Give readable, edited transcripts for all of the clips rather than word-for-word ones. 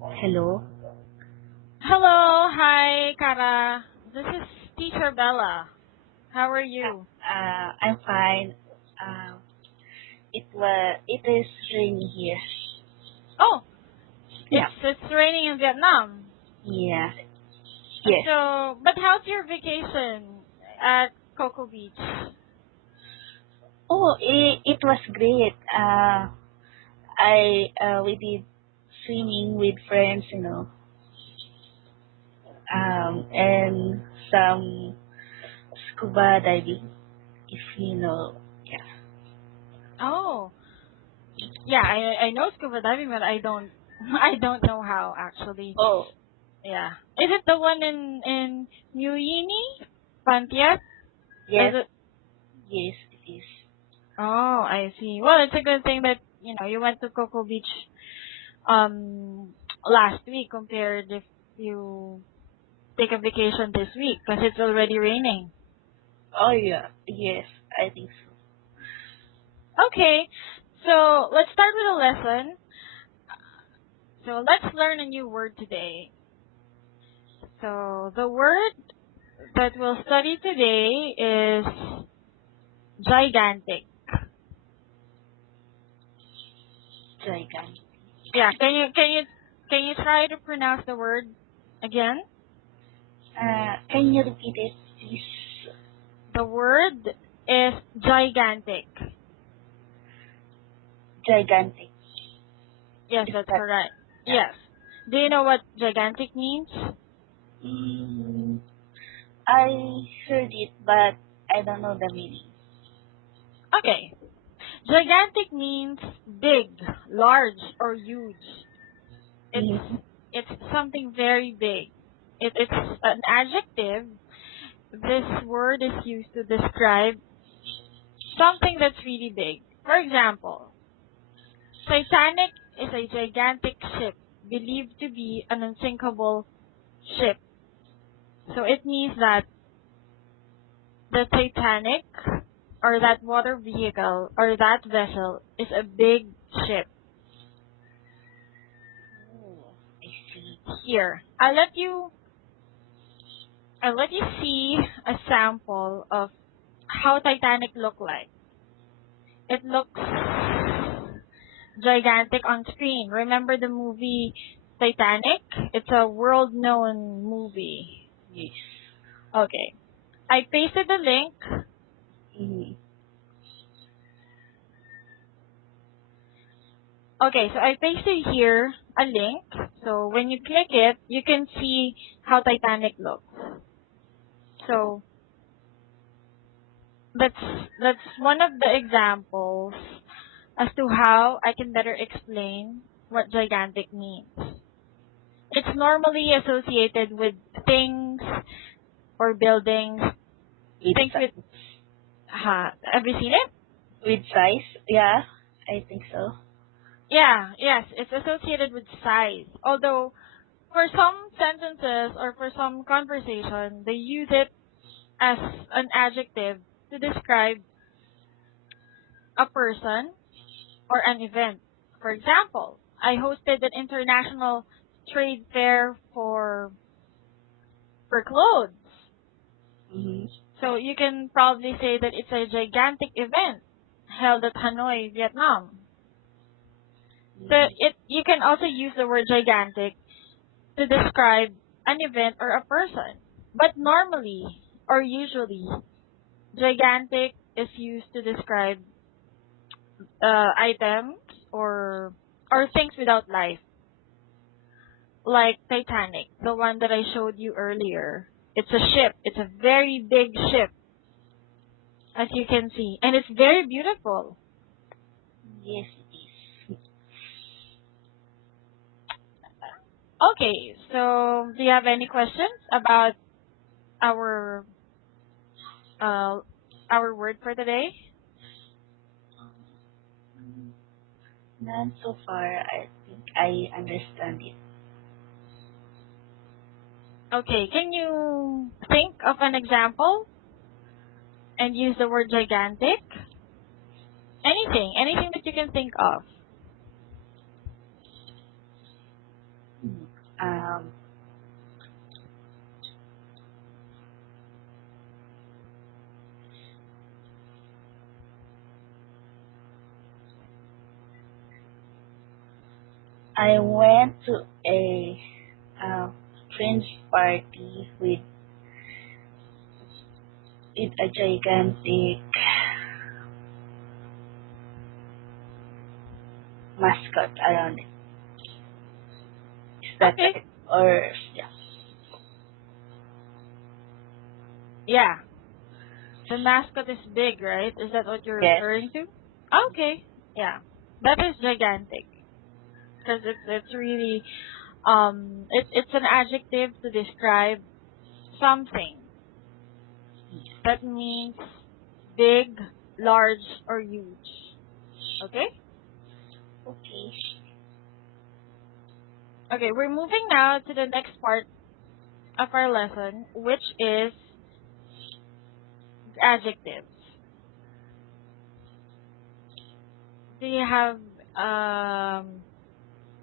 Hello. Hello, hi, Kara. This is Teacher Bela. How are you? I'm fine. Uh, it is raining here. Oh, Yeah. it's raining in Vietnam. Yeah. Yes. But how's your vacation at Coco Beach? Oh, it was great. We did swimming with friends, and some scuba diving, if you know. Yeah. Oh, yeah, I know scuba diving, but I don't I don't know how actually. Oh, Yeah, is it the one in New Yini, Pantiat? Is yes, it? yes, it is. Oh, I see. Well, it's a good thing that you went to Coco Beach um last week compared if you take a vacation this week because it's already raining. Oh, yeah. Yes, I think so. Okay, so let's start with a lesson. So let's learn a new word today. So the word that we'll study today is gigantic. Gigantic. Yeah, can you try to pronounce the word again? Can you repeat it, please? The word is gigantic. Gigantic. Yes, Is that's that? correct. Yeah. Yes. Do you know what gigantic means? Mm, I heard it, but I don't know the meaning. Okay. Gigantic means big, large, or huge. It's Mm-hmm. it's something very big. It's an adjective. This word is used to describe something that's really big. For example, Titanic is a gigantic ship believed to be an unsinkable ship. So it means that the Titanic or that water vehicle or that vessel is a big ship. Oh, I see. Here, I'll let you see a sample of how Titanic looked like. It looks gigantic on screen. Remember the movie Titanic? It's a world-known movie. Yes. Okay. I pasted the link. Mm-hmm. Okay, so I pasted here a link. So when you click it, you can see how Titanic looks. So that's that's one of the examples as to how I can better explain what gigantic means. It's normally associated with things or buildings, With things with, have you seen it? with size? Yeah, I think so. Yeah, yes, it's associated with size. Although, for some sentences or for some conversation, they use it as an adjective to describe a person or an event. For example, I hosted an international trade fair for clothes. Mm-hmm. So you can probably say that it's a gigantic event held at Hanoi, Vietnam. So Mm-hmm. you can also use the word gigantic to describe an event or a person. But normally or usually, gigantic is used to describe items or or things without life, like Titanic, the one that I showed you earlier. It's a ship. It's a very big ship, as you can see, and it's very beautiful. Yes, it is. Okay, so do you have any questions about our uh our word for today? Mm, none so far. I think I understand it. Okay, can you think of an example and use the word gigantic? Anything that you can think of. Mm. Um, I went to a uh, friend's party with a gigantic mascot around it. Is that Okay. right? Or yeah. Yeah. The mascot is big, right? Is that what you're Yes. referring to? Okay. Yeah. That is gigantic because it's really it's an adjective to describe something that means big, large, or huge. Okay? Okay. Okay, we're moving now to the next part of our lesson, which is adjectives. Do you have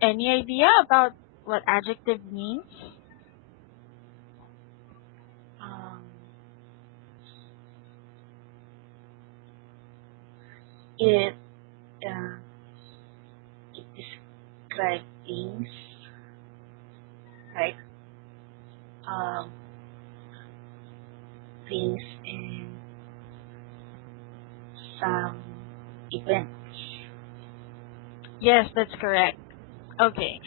any idea about what adjective means? Um, it uh, it describes things like um, things and some events. Yes, that's correct. Okay.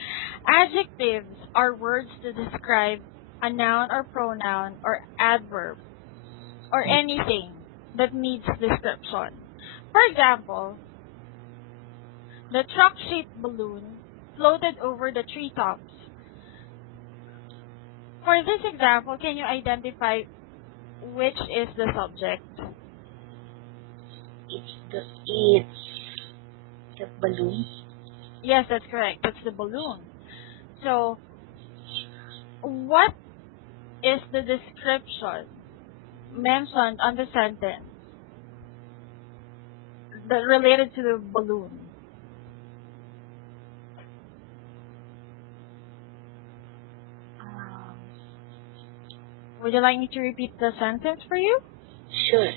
Adjectives are words to describe a noun or pronoun or adverb or anything that needs description. For example, the truck-shaped balloon floated over the treetops. For this example, can you identify which is the subject? It's the balloon. Yes, that's correct. That's the balloon. So, what is the description mentioned on the sentence that related to the balloon? Um, Would you like me to repeat the sentence for you? sure.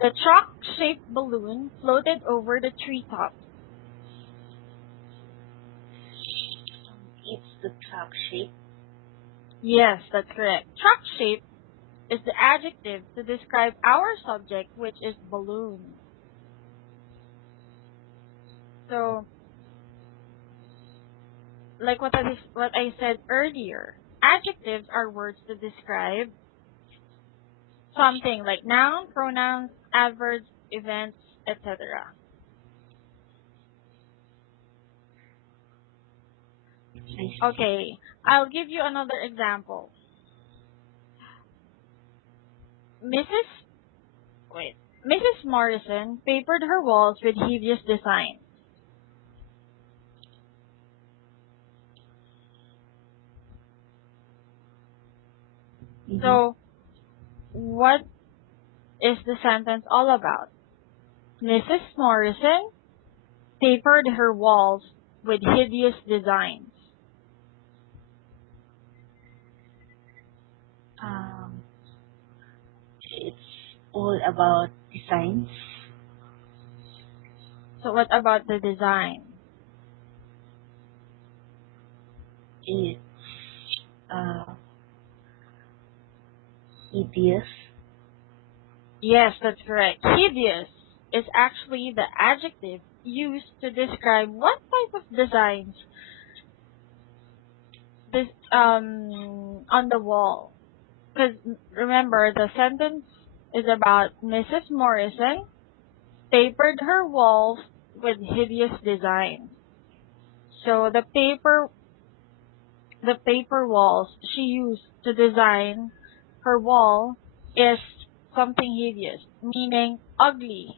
The truck-shaped balloon floated over the treetop. It's the truck shape. Yes, that's correct. Truck-shaped is the adjective to describe our subject, which is balloon. So, like what I said earlier, adjectives are words to describe something like noun, pronouns, adverbs, events, etc. I see. Okay, I'll give you another example. Mrs. Wait. Mrs. Morrison papered her walls with hideous designs. Mm-hmm. So, what is the sentence all about? Mrs. Morrison papered her walls with hideous designs. Um, it's all about designs. So, what about the design? It's uh, hideous. Yes, that's correct. Hideous is actually the adjective used to describe what type of designs this on the wall. Because remember, the sentence is about Mrs. Morrison papered her walls with hideous designs. So the paper walls she used to design her wall is something hideous, meaning ugly,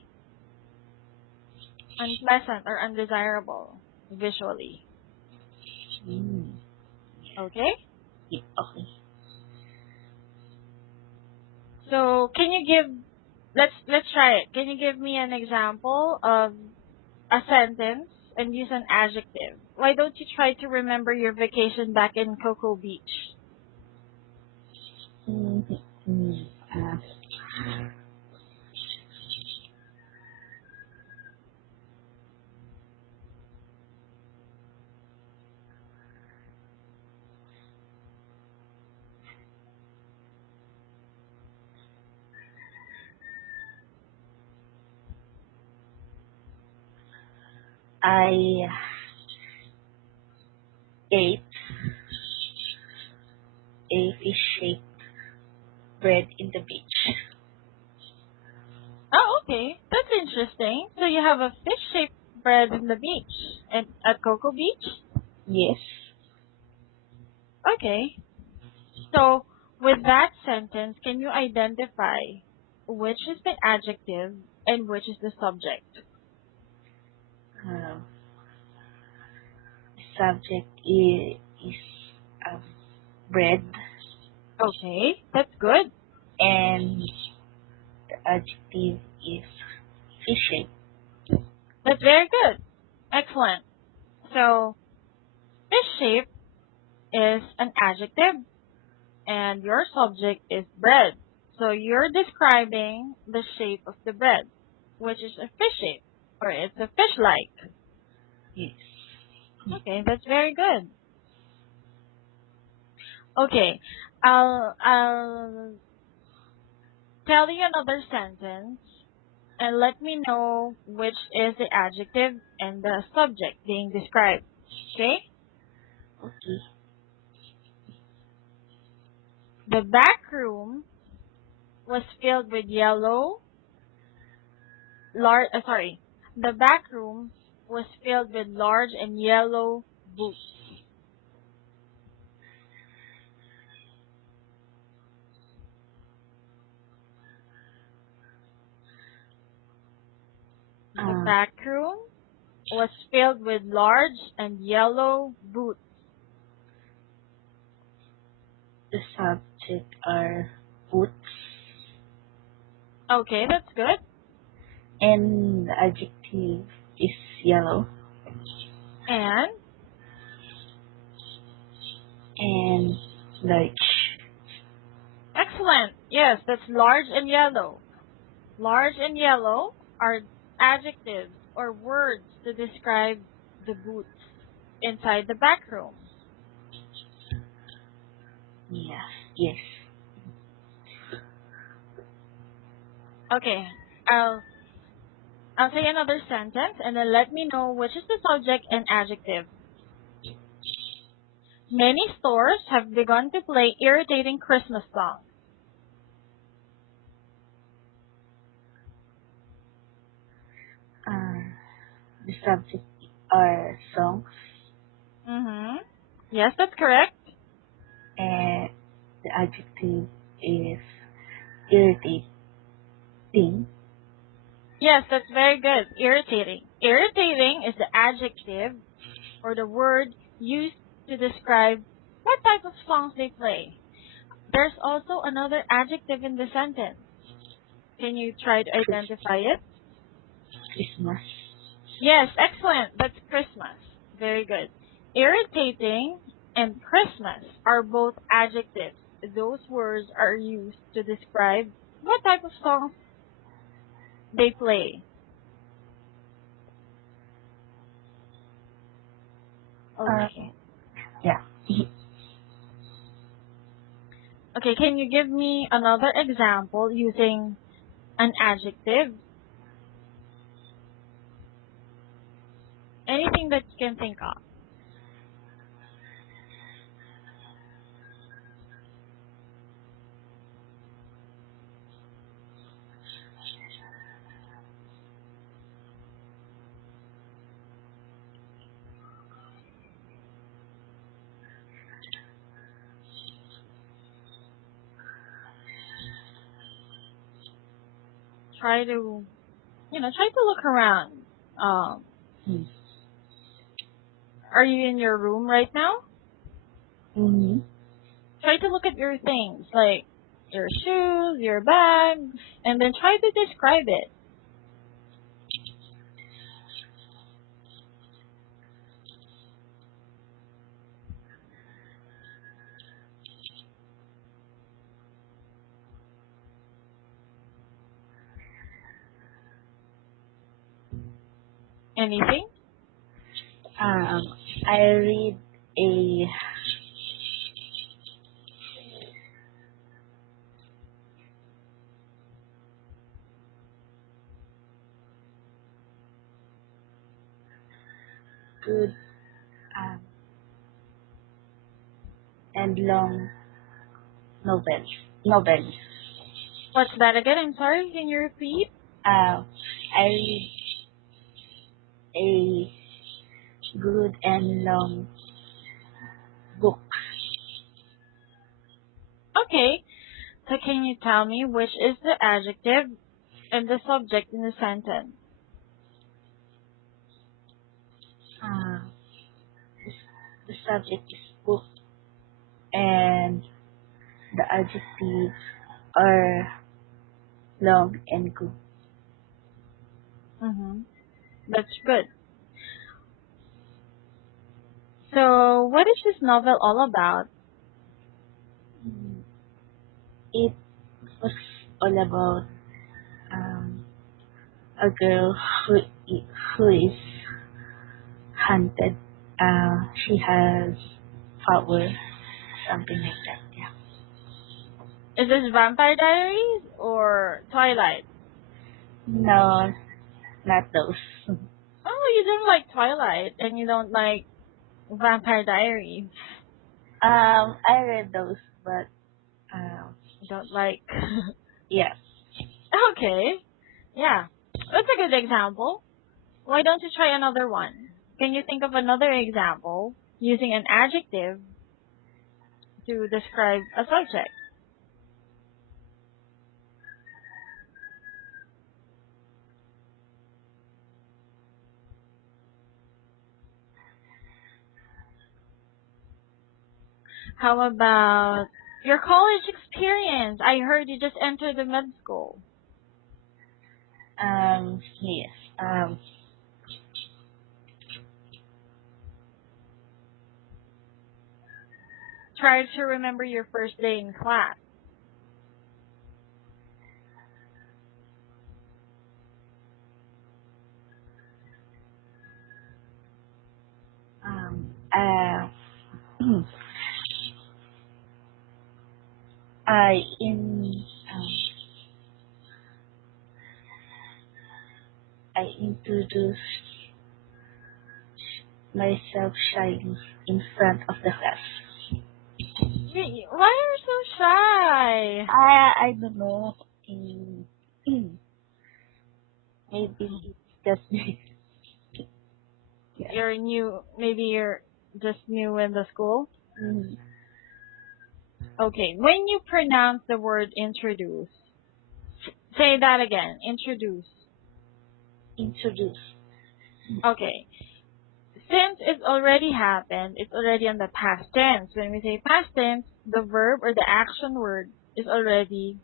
unpleasant, or undesirable visually. Mm. Okay? Yeah, okay. So can you give let's try it. Can you give me an example of a sentence and use an adjective. Why don't you try to remember your vacation back in Cocoa Beach? Mm, mm, uh, I ate a fish-shaped bread in the beach. Oh, okay. That's interesting. So you have a fish-shaped bread in the beach and at Cocoa Beach? Yes. Okay. So with that sentence, can you identify which is the adjective and which is the subject? Uh, the subject is bread, Okay, that's good. and the adjective is fish-shaped. That's very good. Excellent. So fish shape is an adjective and your subject is bread. So you're describing the shape of the bread, which is a fish shape or it's a fish like. Yes. Okay, that's very good. Okay, I'll tell you another sentence and let me know which is the adjective and the subject being described. Okay? Okay. The back room was filled with yellow, sorry. The back room was filled with large and yellow boots. The Uh, back room was filled with large and yellow boots. the subject are boots, Okay, that's good. and the adjective is yellow, And and large. excellent. Yes, that's large and yellow. Large and yellow are adjectives or words to describe the boots inside the back room. Yeah. Yes. Okay, I'll say another sentence and then let me know which is the subject and adjective. Many stores have begun to play irritating Christmas songs. Uh, the subject are songs, Mm-hmm. Yes, that's correct. and the adjective is irritating. Yes, that's very good. Irritating. Irritating is the adjective or the word used to describe what type of songs they play. There's also another adjective in the sentence. Can you try to identify it? Christmas. Yes, excellent. That's Christmas. Very good. Irritating and Christmas are both adjectives. Those words are used to describe what type of songs they play. Uh, Okay. yeah. Okay, can you give me another example using an adjective? Anything that you can think of. Try to, try to look around. Um, Mm. are you in your room right now? Mm-hmm. Try to look at your things, like your shoes, your bags, and then try to describe it. Anything? Um, I read a good um, and long novel. What's that again? I'm sorry. Can you repeat? I read a good and long book. Okay. So can you tell me which is the adjective and the subject in the sentence? Uh, the subject is book, and the adjectives are long and good. Mm-hmm. That's good. So what is this novel all about? Mm, It was all about a girl who is hunted. She has power, something like that. Yeah. Is this Vampire Diaries or Twilight? No, not those. Oh, you don't like Twilight and you don't like Vampire Diaries. I read those, but You don't like. yeah. Okay. Yeah. That's a good example. Why don't you try another one? Can you think of another example using an adjective to describe a subject? How about your college experience? I heard you just entered the med school. Yes. Try to remember your first day in class. Um, uh, I in um, I introduced myself shyly in front of the class. Why are you so shy? I don't know. In, maybe it's just me. Yeah. You're new, maybe you're just new in the school. Mm, Okay, when you pronounce the word introduce, say that again, introduce. introduce. Okay, since it's already happened, it's already on the past tense. When we say past tense, the verb or the action word is already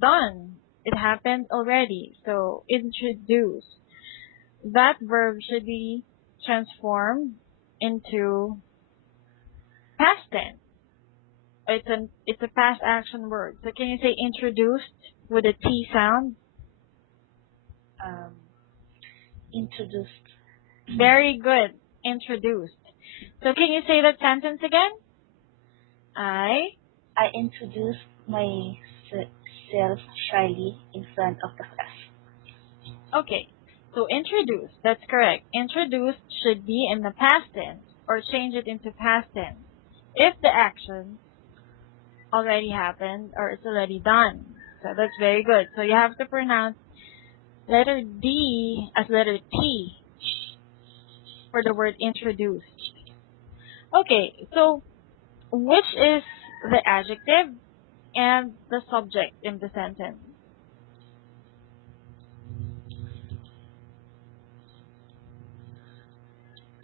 done. It happened already. So introduce. That verb should be transformed into past tense. It's a past action word. So can you say introduced with a T sound? Um, introduced. Very good. Introduced. So can you say that sentence again? I. I introduced myself shyly in front of the class. Okay. So introduce. That's correct. Introduced should be in the past tense or change it into past tense if the action already happened or it's already done. So that's very good. So you have to pronounce letter D as letter T for the word introduced. Okay. So which is the adjective and the subject in the sentence?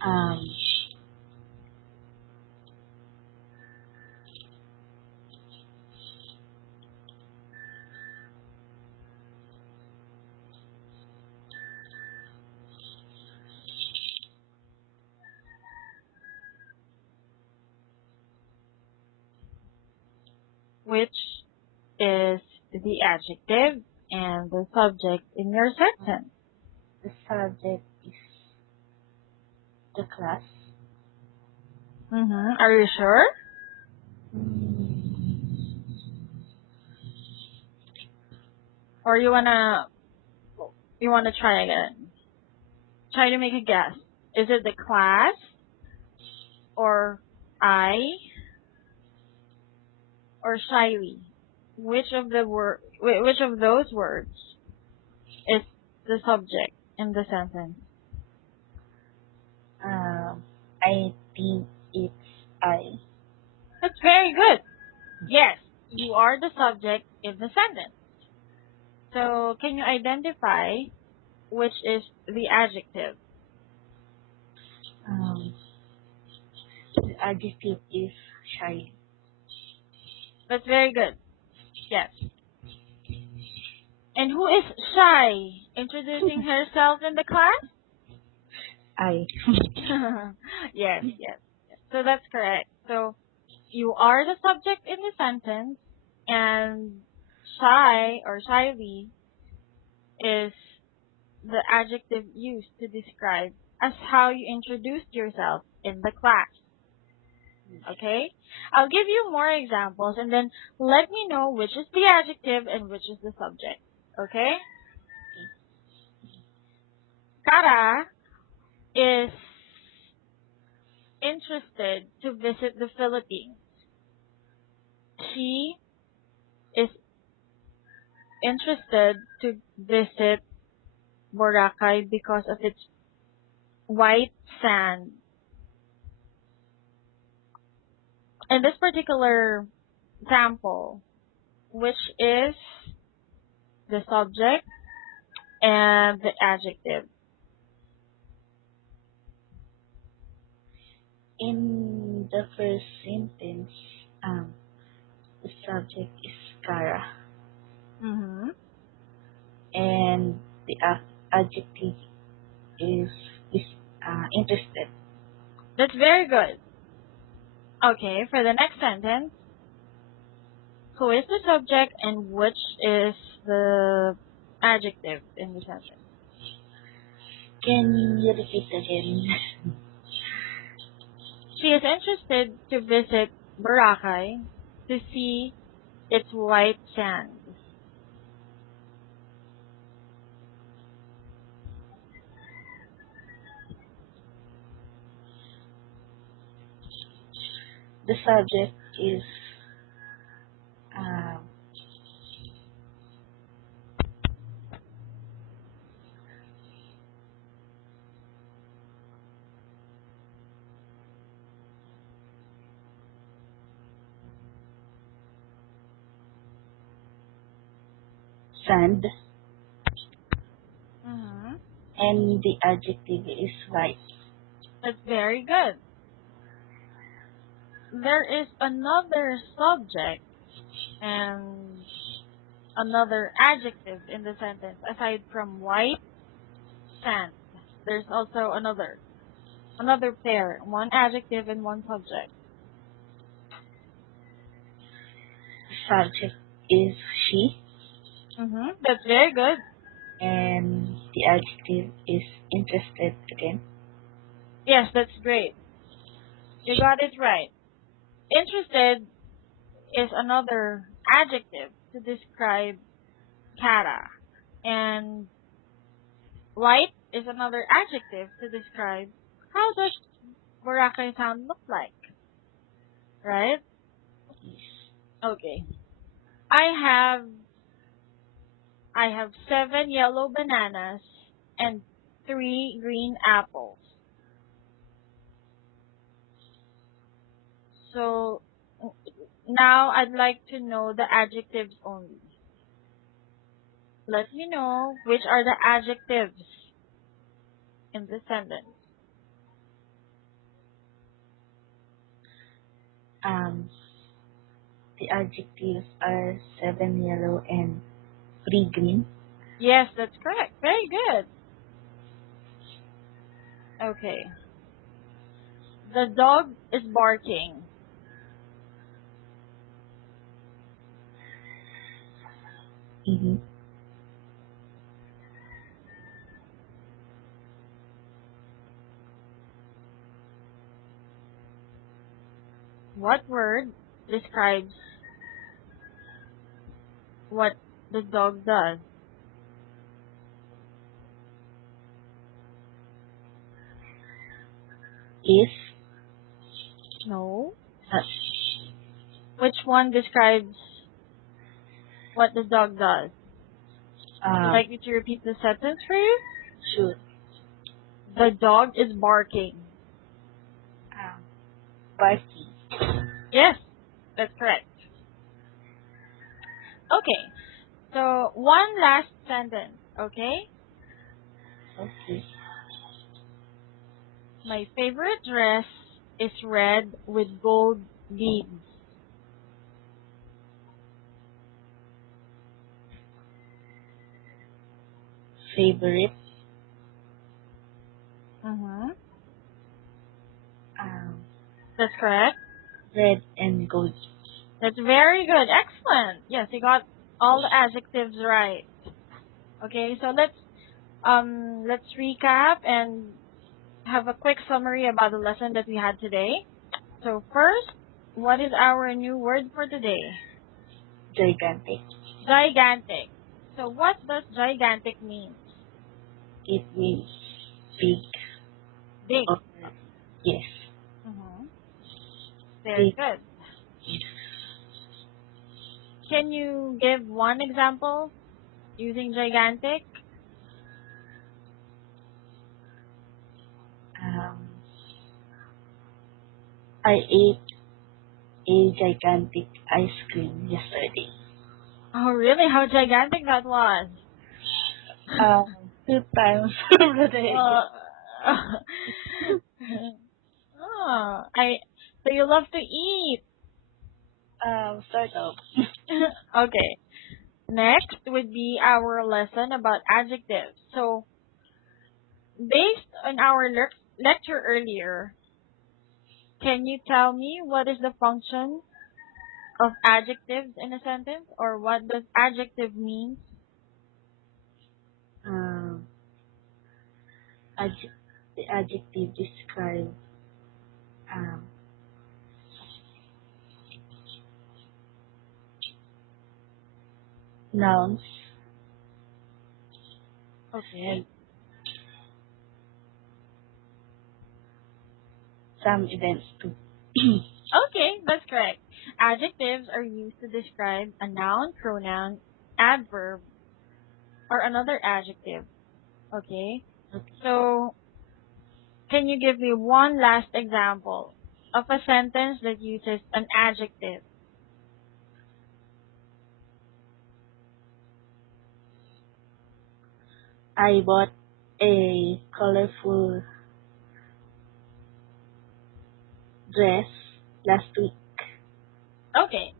Um, Which is the adjective and the subject in your sentence? the subject is the class. Mm-hmm. Are you sure? Mm, Or you wanna try again? Try to make a guess. Is it the class or I or shyly? Which of those words is the subject in the sentence? I think it's I. That's very good. Yes, you are the subject in the sentence. So, can you identify which is the adjective? Um, the adjective is shy. That's very good. Yes. And who is shy introducing herself in the class? I. Yes, yes. So that's correct. So you are the subject in the sentence, and shy or shyly is the adjective used to describe as how you introduced yourself in the class. Okay? I'll give you more examples and then let me know which is the adjective and which is the subject. Okay? Kara is interested to visit the Philippines. She is interested to visit Boracay because of its white sand. In this particular example, which is the subject and the adjective. In the first sentence, the subject is Kara, Mm-hmm. and the adjective is is interested. That's very good. Okay, for the next sentence, who is the subject and which is the adjective in the sentence? Can you repeat again? She is interested to visit Boracay to see its white sand. The subject is um, sand, Mm-hmm. and the adjective is white. That's very good. There is another subject and another adjective in the sentence aside from white sand. There's also another pair, one adjective and one subject. The subject is she, Mm-hmm. That's very good. and the adjective is interested again. Yes, that's great. You got it right. Interested is another adjective to describe Kara, and white is another adjective to describe how does Boracay sound look like, right? Okay. I have I have 7 yellow bananas and 3 green apples. So now I'd like to know the adjectives only. Let me know which are the adjectives in the sentence. Um, the adjectives are 7 yellow and 3 green. Yes, that's correct. Very good. Okay. The dog is barking. Mm-hmm. What word describes what the dog does? Is. No. Uh, Which one describes what the dog does? Would you um, like me to repeat the sentence for you? Should. The dog is barking. Um, Barking. Yes, that's correct. Okay, so one last sentence, okay? Okay. My favorite dress is red with gold beads. Favorite. Mm-hmm. Um, That's correct. Red and gold. That's very good. Excellent. Yes, you got all the adjectives right. Okay, so let's recap and have a quick summary about the lesson that we had today. So first, what is our new word for today? Gigantic. Gigantic. So what does gigantic mean? It means big. Big. Or, yes. Mm-hmm. Very Big. good. Can you give one example using gigantic? Um, I ate a gigantic ice cream yesterday. Oh, really? How gigantic that was? 2 times that Uh, oh, so you love to eat. Sort of. Okay. Next would be our lesson about adjectives. So, based on our lecture earlier, can you tell me what is the function of adjectives in a sentence, or what does adjective mean? Um, the adjective describe um, nouns Okay. and some events too. Okay, that's correct. Adjectives are used to describe a noun, pronoun, adverb, or another adjective. Okay. So, can you give me one last example of a sentence that uses an adjective? I bought a colorful dress last week. Okay.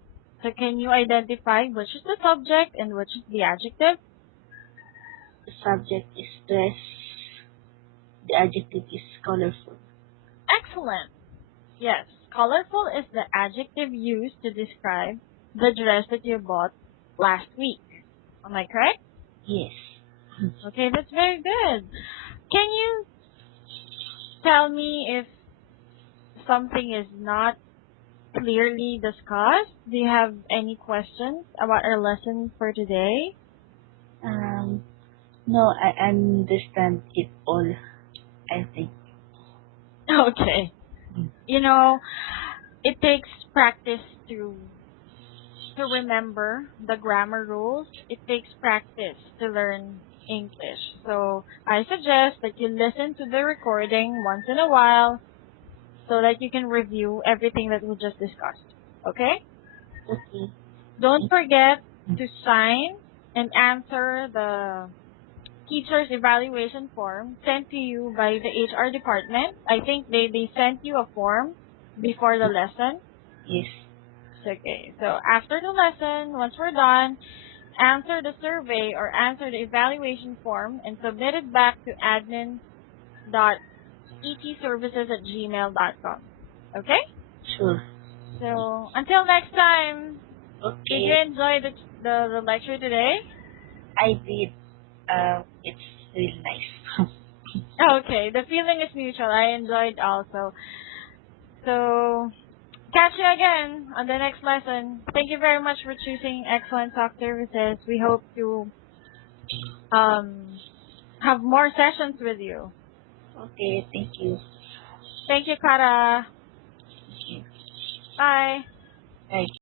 So, can you identify which is the subject and which is the adjective? The subject is dress. The adjective is colorful. Excellent. Yes, colorful is the adjective used to describe the dress that you bought last week. Am I correct? Yes. Okay, that's very good. Can you tell me if something is not clearly discussed? Do you have any questions about our lesson for today? Um, no, I understand it all, I think. Okay. You know, it takes practice to remember the grammar rules. It takes practice to learn English. So I suggest that you listen to the recording once in a while so that you can review everything that we just discussed. Okay? Okay. Don't forget to sign and answer the teacher's evaluation form sent to you by the HR department. I think they sent you a form before the lesson. Yes. Okay, so after the lesson, once we're done, answer the survey or answer the evaluation form and submit it back to admin.etservices@gmail.com. Okay? Sure. So until next time, did you Okay. enjoy the lecture today? I did. It's really nice. Okay, the feeling is mutual. I enjoyed also. So Catch you again on the next lesson. Thank you very much for choosing Excellent Talk Services. We hope to have more sessions with you. Okay, thank you. Thank you, Kara. Thank you. Bye. Bye.